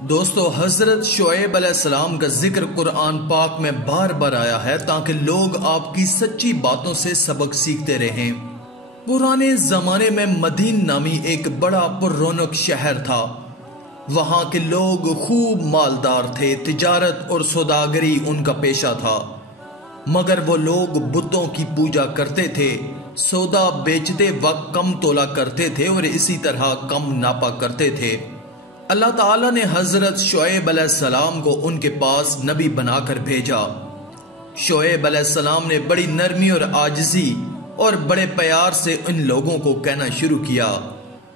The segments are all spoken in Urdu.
دوستو، حضرت شعیب علیہ السلام کا ذکر قرآن پاک میں بار بار آیا ہے تاکہ لوگ آپ کی سچی باتوں سے سبق سیکھتے رہیں۔ پرانے زمانے میں مدین نامی ایک بڑا پر رونق شہر تھا۔ وہاں کے لوگ خوب مالدار تھے، تجارت اور سوداگری ان کا پیشہ تھا، مگر وہ لوگ بتوں کی پوجا کرتے تھے، سودا بیچتے وقت کم تولا کرتے تھے اور اسی طرح کم ناپا کرتے تھے۔ اللہ تعالیٰ نے حضرت شعیب علیہ السلام کو ان کے پاس نبی بنا کر بھیجا۔ شعیب علیہ السلام نے بڑی نرمی اور عاجزی اور بڑے پیار سے ان لوگوں کو کہنا شروع کیا،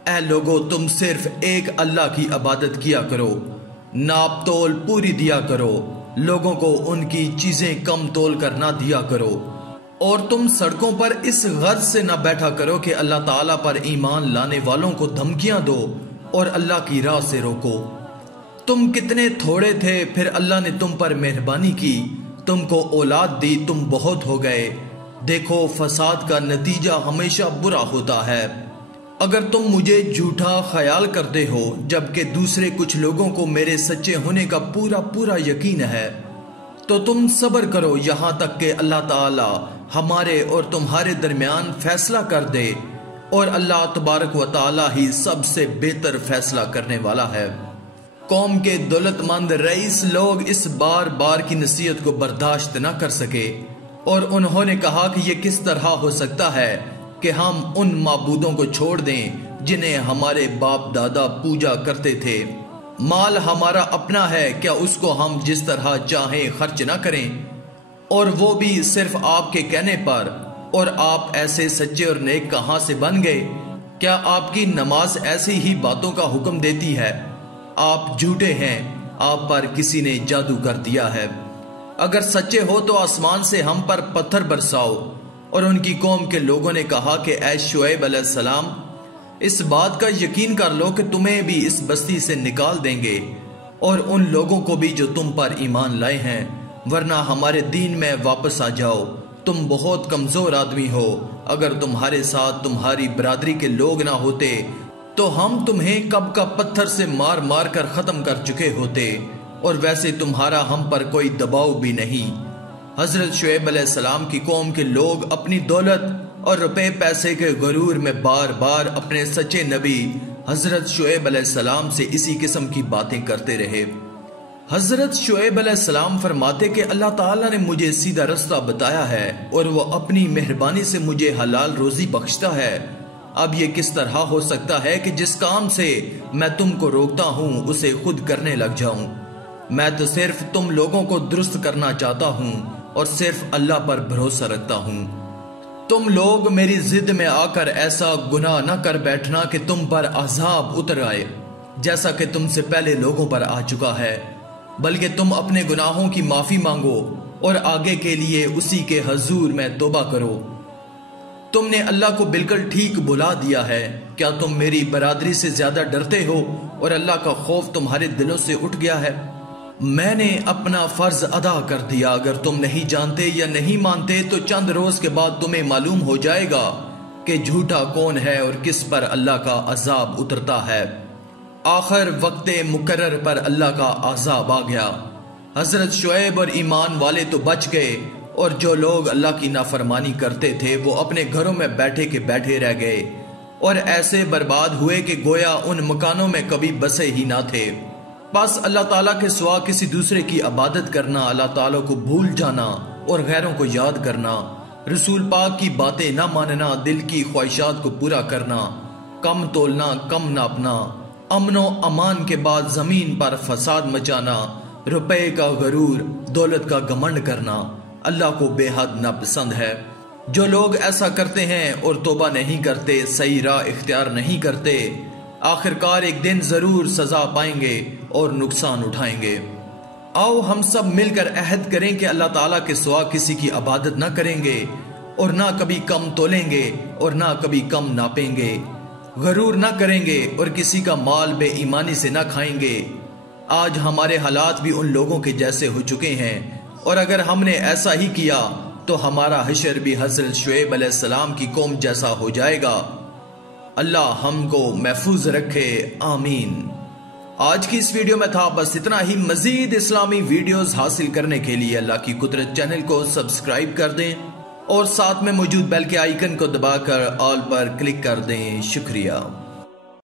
اے لوگو، تم صرف ایک اللہ کی عبادت کیا کرو، ناپ تول پوری دیا کرو، لوگوں کو ان کی چیزیں کم تول کر نہ دیا کرو، اور تم سڑکوں پر اس غرض سے نہ بیٹھا کرو کہ اللہ تعالیٰ پر ایمان لانے والوں کو دھمکیاں دو اور اللہ کی راہ سے روکو۔ تم کتنے تھوڑے تھے، پھر اللہ نے تم پر مہربانی کی، تم کو اولاد دی، تم بہت ہو گئے۔ دیکھو، فساد کا نتیجہ ہمیشہ برا ہوتا ہے۔ اگر تم مجھے جھوٹا خیال کرتے ہو جبکہ دوسرے کچھ لوگوں کو میرے سچے ہونے کا پورا یقین ہے، تو تم صبر کرو یہاں تک کہ اللہ تعالی ہمارے اور تمہارے درمیان فیصلہ کر دے، اور اللہ تبارک و تعالی ہی سب سے بہتر فیصلہ کرنے والا ہے۔ قوم کے دولت مند رئیس لوگ اس بار بار کی نصیحت کو برداشت نہ کر سکے، اور انہوں نے کہا کہ یہ کس طرح ہو سکتا ہے کہ ہم ان معبودوں کو چھوڑ دیں جنہیں ہمارے باپ دادا پوجا کرتے تھے۔ مال ہمارا اپنا ہے، کیا اس کو ہم جس طرح چاہیں خرچ نہ کریں؟ اور وہ بھی صرف آپ کے کہنے پر، اور آپ ایسے سچے اور نیک کہاں سے بن گئے؟ کیا آپ کی نماز ایسی ہی باتوں کا حکم دیتی ہے؟ آپ جھوٹے ہیں، آپ پر کسی نے جادو کر دیا ہے۔ اگر سچے ہو تو آسمان سے ہم پر پتھر برساؤ۔ اور ان کی قوم کے لوگوں نے کہا کہ اے شعیب علیہ السلام، اس بات کا یقین کر لو کہ تمہیں بھی اس بستی سے نکال دیں گے، اور ان لوگوں کو بھی جو تم پر ایمان لائے ہیں، ورنہ ہمارے دین میں واپس آ جاؤ۔ تم بہت کمزور آدمی ہو، اگر تمہارے ساتھ تمہاری برادری کے لوگ نہ ہوتے تو ہم تمہیں کب کا پتھر سے مار مار کر ختم کر چکے ہوتے، اور ویسے تمہارا ہم پر کوئی دباؤ بھی نہیں۔ حضرت شعیب علیہ السلام کی قوم کے لوگ اپنی دولت اور روپے پیسے کے غرور میں بار بار اپنے سچے نبی حضرت شعیب علیہ السلام سے اسی قسم کی باتیں کرتے رہے۔ حضرت شعیب علیہ السلام فرماتے کہ اللہ تعالیٰ نے مجھے سیدھا رستہ بتایا ہے، اور وہ اپنی مہربانی سے مجھے حلال روزی بخشتا ہے۔ اب یہ کس طرح ہو سکتا ہے کہ جس کام سے میں تم کو روکتا ہوں اسے خود کرنے لگ جاؤں؟ میں تو صرف تم لوگوں کو درست کرنا چاہتا ہوں اور صرف اللہ پر بھروسہ رکھتا ہوں۔ تم لوگ میری ضد میں آ کر ایسا گناہ نہ کر بیٹھنا کہ تم پر عذاب اتر آئے جیسا کہ تم سے پہلے لوگوں پر آ چکا ہے، بلکہ تم اپنے گناہوں کی معافی مانگو اور آگے کے لیے اسی کے حضور میں توبہ کرو۔ تم نے اللہ کو بالکل ٹھیک بھلا دیا ہے۔ کیا تم میری برادری سے زیادہ ڈرتے ہو اور اللہ کا خوف تمہارے دلوں سے اٹھ گیا ہے؟ میں نے اپنا فرض ادا کر دیا۔ اگر تم نہیں جانتے یا نہیں مانتے تو چند روز کے بعد تمہیں معلوم ہو جائے گا کہ جھوٹا کون ہے اور کس پر اللہ کا عذاب اترتا ہے۔ آخر وقت مقرر پر اللہ کا عذاب آ گیا۔ حضرت شعیب اور ایمان والے تو بچ گئے، اور جو لوگ اللہ کی نافرمانی کرتے تھے وہ اپنے گھروں میں بیٹھے کے بیٹھے رہ گئے، اور ایسے برباد ہوئے کہ گویا ان مکانوں میں کبھی بسے ہی نہ تھے۔ بس اللہ تعالیٰ کے سوا کسی دوسرے کی عبادت کرنا، اللہ تعالیٰ کو بھول جانا اور غیروں کو یاد کرنا، رسول پاک کی باتیں نہ ماننا، دل کی خواہشات کو پورا کرنا، کم تولنا، کم ناپنا، امن و امان کے بعد زمین پر فساد مچانا، روپے کا غرور، دولت کا گھمنڈ کرنا اللہ کو بے حد ناپسند ہے۔ جو لوگ ایسا کرتے ہیں اور توبہ نہیں کرتے، صحیح راہ اختیار نہیں کرتے، آخرکار ایک دن ضرور سزا پائیں گے اور نقصان اٹھائیں گے۔ آؤ ہم سب مل کر عہد کریں کہ اللہ تعالیٰ کے سوا کسی کی عبادت نہ کریں گے، اور نہ کبھی کم تولیں گے اور نہ کبھی کم ناپیں گے، غرور نہ کریں گے اور کسی کا مال بے ایمانی سے نہ کھائیں گے۔ آج ہمارے حالات بھی ان لوگوں کے جیسے ہو چکے ہیں، اور اگر ہم نے ایسا ہی کیا تو ہمارا حشر بھی حضرت شعیب علیہ السلام کی قوم جیسا ہو جائے گا۔ اللہ ہم کو محفوظ رکھے، آمین۔ آج کی اس ویڈیو میں تھا بس اتنا ہی۔ مزید اسلامی ویڈیوز حاصل کرنے کے لیے اللہ کی قدرت چینل کو سبسکرائب کر دیں اور ساتھ میں موجود بیل کے آئیکن کو دبا کر آل پر کلک کر دیں۔ شکریہ۔